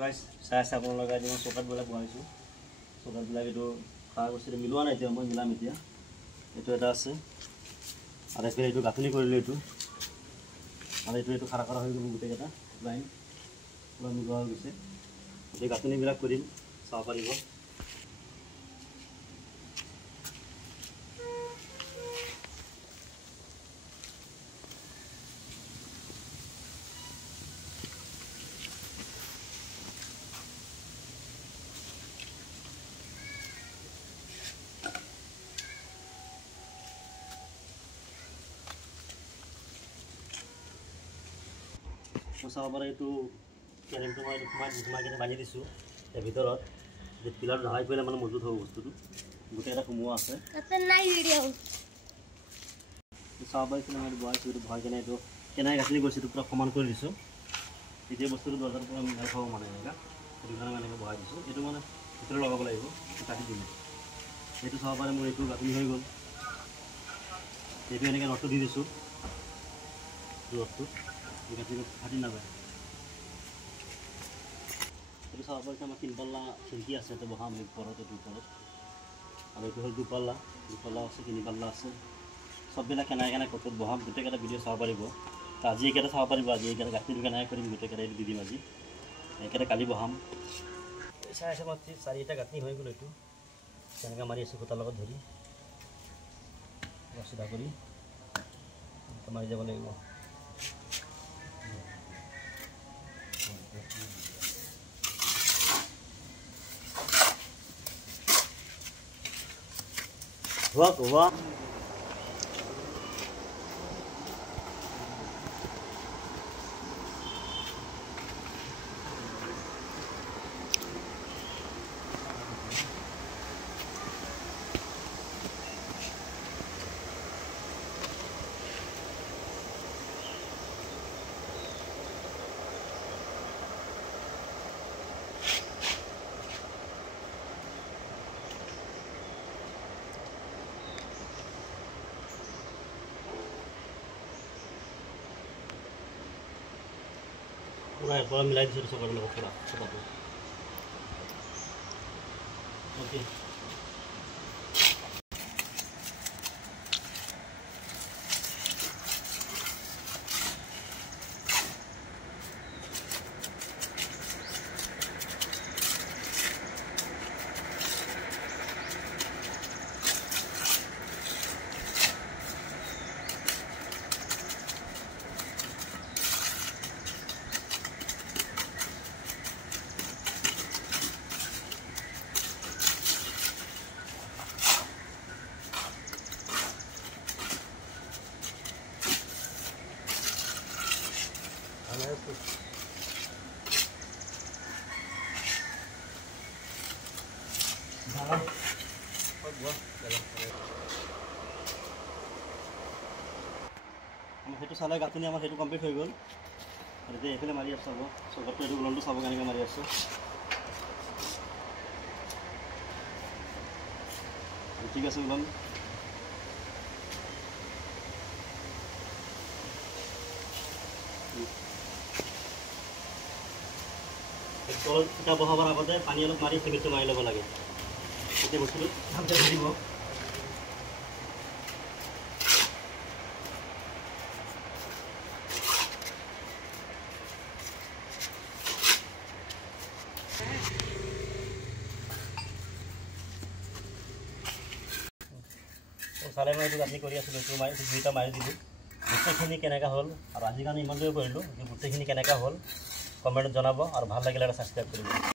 Guys চাই আপোনালোকে আজি মই চকাতবিলাক বহাইছোঁ চকাতবিলাক এইটো খাৰ বস্তুটো মিলোৱা নাই এতিয়া মই মিলাম এতিয়া এইটো এটা আছে আৰু এইফালে এইটো গাঁথনি কৰিলোঁ এইটো আৰু এইটো খাৰা খাৰা হৈ গ'ল গোটেইকেইটা লাইন পুৰা মিলোৱা হৈ গৈছে এই গাঁথনিবিলাক কৰিম চাব পাৰিব চাব পাৰে এইটো কেৰেমটো মই সোমাই কিনে বান্ধি দিছোঁ ইয়াৰ ভিতৰত যে পিলাৰ ঢালাই কৰিলে মানে মজবুত হ'ব বস্তুটো গোটেই এটা সোমোৱা আছে চাব পাৰিছিলোঁ মই বহাইছোঁ এইটো বহাই কিনে এইটো কেনেকৈ গাঁথনি কৰিছোঁ এইটো পূৰা সমান কৰি দিছোঁ এতিয়া বস্তুটো দৰকাৰ পৰা মিলাই খাব মানে এনেকৈ সেইটো কাৰণে মই এনেকৈ বহাই দিছোঁ এইটো মানে ভিতৰত লগাব লাগিব কাটি দিলে সেইটো চাব পাৰে মোৰ এইটো গাঁথনি হৈ গ'ল এইটো এনেকৈ নটটো দি দিছোঁ নটটো ফাটি নাযায় এইটো চাব পাৰিছে আমাৰ 3 পাল্লা খিৰিকী আছে এইটো বহাম ওপৰত এইটো ওপৰত আৰু এইটো হ'ল 2 পাল্লা আছে 3 পাল্লা আছে চববিলাক কেনেকৈ ক'ত বহাম গোটেইকেইটা ভিডিঅ' চাব পাৰিব আজি এইকেইটা চাব পাৰিব আজি এইকেইটা গাঁথনিটো কেনেকৈ কৰিম গোটেইকেইটা এইটো দি দিম আজি এইকেইটা কালি বহাম চাই আছে মই 4টা গাঁথনি হৈ গ'ল এইটো কেনেকৈ মাৰি আছোঁ খুঁটাৰ লগত ধৰি চিধা কৰি মাৰি যাব লাগিব Wah. Kalau milai disuruh sobat lo kira sobat lo. Oke. Itu salah gathuni amar itu complete হৈ গ'ল আৰু তে এফালে মাৰি আছো সবটো এইটো উলনটো চাব কেনেকৈ মাৰি আছো ঠিক আছে উলন এটা বহাবৰ আগতে পানী অলপ মাৰি চিমেণ্টটো মাৰি ল'ব লাগে তেতিয়া বস্তুটো ভালকৈ ধৰিব চালে মই এইটো গাঁথনি কৰি আছিলোঁ এইটো মাৰি দুইটা মাৰি দিলোঁ গোটেইখিনি কেনেকৈ হ'ল আৰু আজিৰ কাৰণে ইমানটোৱে কৰিলোঁ যে গোটেইখিনি কেনেকৈ হ'ল কমেণ্টত জনাব আৰু ভাল লাগিলে এটা ছাবস্ক্ৰাইব কৰিব